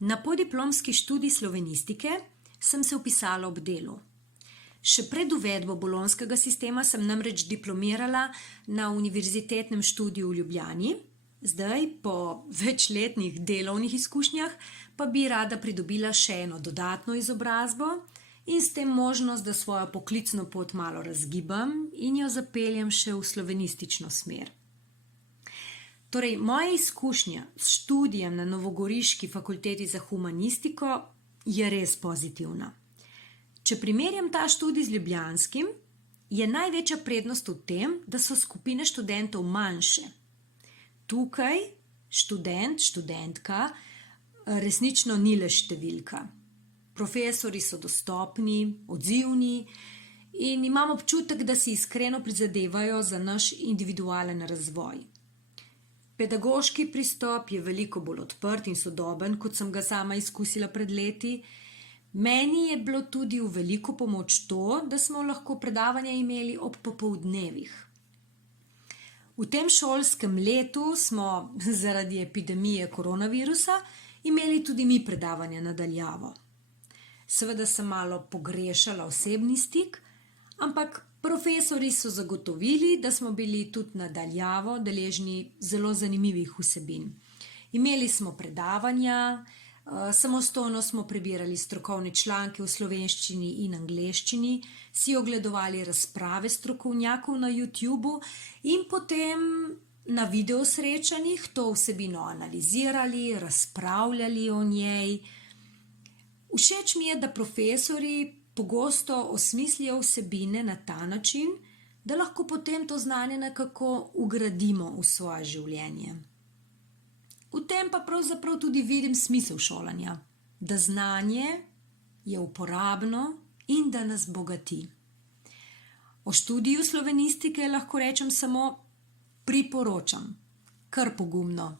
Na podiplomski študij slovenistike sem se vpisala ob delu. Še pred uvedbo bolonjskega sistema sem namreč diplomirala na univerzitetnem študiju v Ljubljani, zdaj po večletnih delovnih izkušnjah pa bi rada pridobila še eno dodatno izobrazbo in s tem možnost, da svojo poklicno pot malo razgibam in jo zapeljem še v slovenistično smer. Torej, moja izkušnja s študijem na novogoriški fakulteti za humanistiko je res pozitivna. Če primerjam ta študij z ljubljanskim, je največja prednost v tem, da so skupine študentov manjše. Tukaj študent, študentka resnično ni le številka. Profesorji so dostopni, odzivni in imam občutek, da si iskreno prizadevajo za naš individualen razvoj. Pedagoški pristop je veliko bolj odprt in sodoben, kot sem ga sama izkusila pred leti. Meni je bilo tudi v veliko pomoč to, da smo lahko predavanja imeli ob popoldnevih. V tem šolskem letu smo zaradi epidemije koronavirusa imeli tudi mi predavanja na daljavo. Seveda sem malo pogrešala osebni stik, ampak profesorji so zagotovili, da smo bili tudi na daljavo deležni zelo zanimivih vsebin. Imeli smo predavanja, samostojno smo prebirali strokovne članke v slovenščini in angleščini, si ogledovali razprave strokovnjakov na YouTubu in potem na videosrečanjih to vsebino analizirali, razpravljali o njej. Všeč mi je, da profesorji pogosto osmislijo vsebine na ta način, da lahko potem to znanje nekako vgradimo v svoje življenje. V tem pa pravzaprav tudi vidim smisel šolanja, da znanje je uporabno in da nas bogati. O študiju slovenistike lahko rečem samo priporočam, kar pogumno.